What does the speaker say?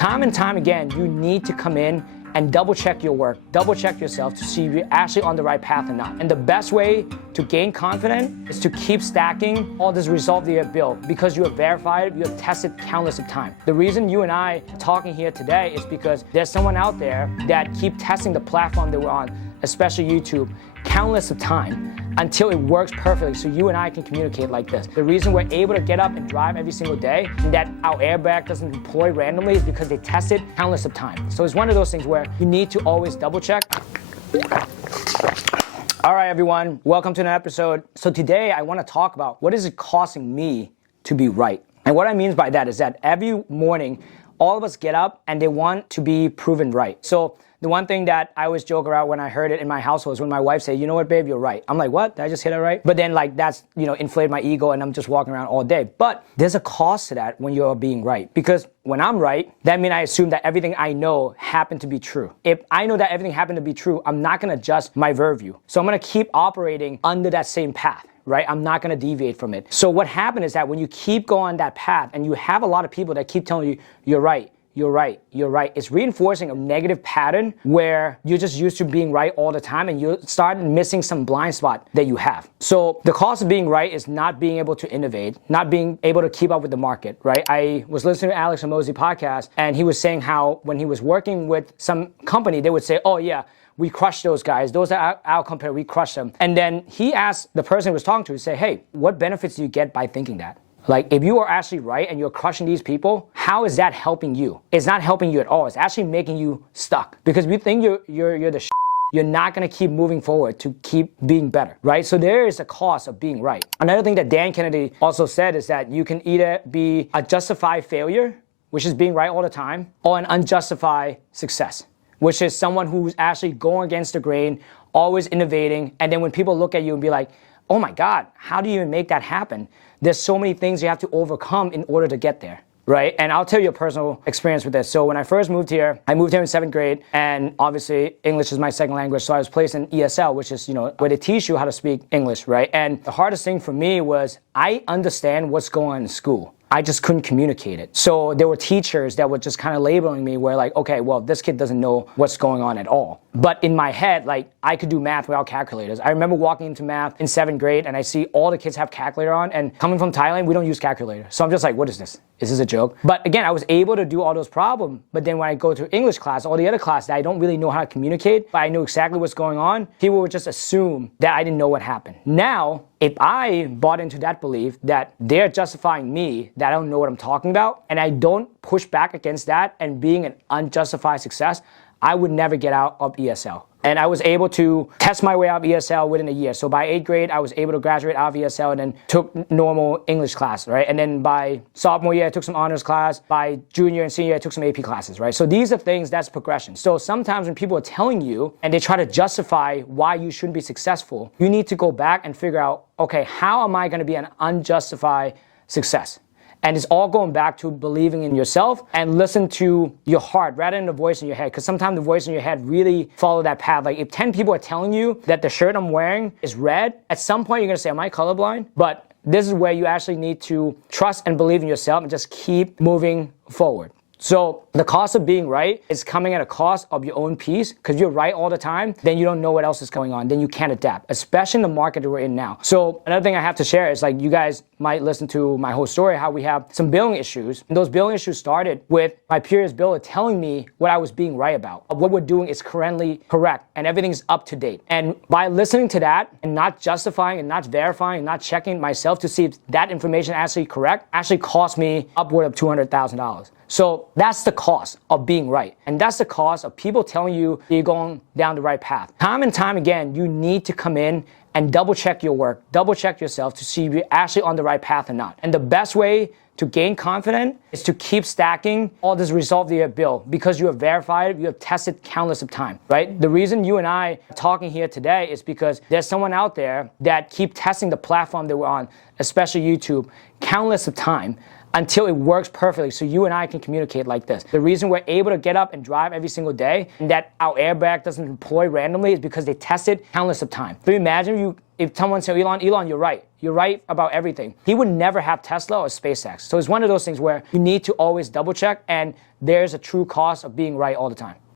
Time and time again, you need to come in and double check your work, double check yourself to see if you're actually on the right path or not. And the best way to gain confidence is to keep stacking all this result that you have built because you have verified, you have tested countless of times. The reason you and I are talking here today is because there's someone out there that keep testing the platform that we're on, especially YouTube, countless of time until it works perfectly so you and I can communicate like this. The reason we're able to get up and drive every single day and that our airbag doesn't deploy randomly is because they tested countless of times. So it's one of those things where you need to always double check. All right, everyone, welcome to another episode. So today I want to talk about what is it costing me to be right? And what I mean by that is that every morning, all of us get up and they want to be proven right. So the one thing that I always joke around when I heard it in my household is when my wife said, you know what, babe, you're right. I'm like, what? Did I just hit it right? But then that's, inflated my ego and I'm just walking around all day. But there's a cost to that when you're being right. Because when I'm right, that means I assume that everything I know happened to be true. If I know that everything happened to be true, I'm not gonna adjust my verview. So I'm gonna keep operating under that same path. Right? I'm not gonna deviate from it. So what happened is that when you keep going that path and you have a lot of people that keep telling you, you're right, you're right, you're right. It's reinforcing a negative pattern where you're just used to being right all the time and you start missing some blind spot that you have. So the cost of being right is not being able to innovate, not being able to keep up with the market, right? I was listening to Alex Hormozi podcast and he was saying how when he was working with some company, they would say, oh yeah, we crushed those guys. Those are our company, we crushed them. And then he asked the person he was talking to, say, hey, what benefits do you get by thinking that? Like, if you are actually right and you're crushing these people, how is that helping you? It's not helping you at all. It's actually making you stuck. Because if you think you're the you're not gonna keep moving forward to keep being better, right? So there is a cost of being right. Another thing that Dan Kennedy also said is that you can either be a justified failure, which is being right all the time, or an unjustified success, which is someone who's actually going against the grain, always innovating, and then when people look at you and be like, oh my God, how do you even make that happen? There's so many things you have to overcome in order to get there, right? And I'll tell you a personal experience with this. So when I first moved here, I moved here in 7th grade, and obviously English is my second language, so I was placed in ESL, which is, where they teach you how to speak English, right? And the hardest thing for me was I understand what's going on in school. I just couldn't communicate it. So there were teachers that were just kind of labeling me where like, okay, well, this kid doesn't know what's going on at all. But in my head, I could do math without calculators. I remember walking into math in 7th grade and I see all the kids have calculator on, and coming from Thailand, we don't use calculator. So I'm just like, what is this? Is this a joke? But again, I was able to do all those problems. But then when I go to English class, all the other classes, I don't really know how to communicate, but I know exactly what's going on. People would just assume that I didn't know what happened. Now, if I bought into that belief that they're justifying me, that I don't know what I'm talking about, and I don't push back against that and being an unjustified success, I would never get out of ESL. And I was able to test my way out of ESL within a year. So by 8th grade, I was able to graduate out of ESL and then took normal English class, right? And then by sophomore year, I took some honors class. By junior and senior, I took some AP classes, right? So these are things, that's progression. So sometimes when people are telling you and they try to justify why you shouldn't be successful, you need to go back and figure out, okay, how am I gonna be an unjustified success? And it's all going back to believing in yourself and listen to your heart rather than the voice in your head. Because sometimes the voice in your head really follow that path. Like if 10 people are telling you that the shirt I'm wearing is red, at some point you're gonna say, am I colorblind? But this is where you actually need to trust and believe in yourself and just keep moving forward. So the cost of being right is coming at a cost of your own peace, because you're right all the time, then you don't know what else is going on. Then you can't adapt, especially in the market that we're in now. So another thing I have to share is you guys might listen to my whole story, how we have some billing issues. And those billing issues started with my peers biller telling me what I was being right about. What we're doing is currently correct and everything's up to date. And by listening to that and not justifying and not verifying and not checking myself to see if that information actually correct, actually cost me upward of $200,000. So that's the cost of being right. And that's the cost of people telling you you're going down the right path. Time and time again, you need to come in and double check your work, double check yourself to see if you're actually on the right path or not. And the best way to gain confidence is to keep stacking all this result that you have built because you have verified, you have tested countless of times, right? The reason you and I are talking here today is because there's someone out there that keep testing the platform that we're on, especially YouTube, countless of times until it works perfectly so you and I can communicate like this. The reason we're able to get up and drive every single day and that our airbag doesn't deploy randomly is because they tested countless of times. So imagine if someone said, Elon, you're right. you're right about everything. He would never have Tesla or SpaceX. So it's one of those things where you need to always double check, and there's a true cost of being right all the time.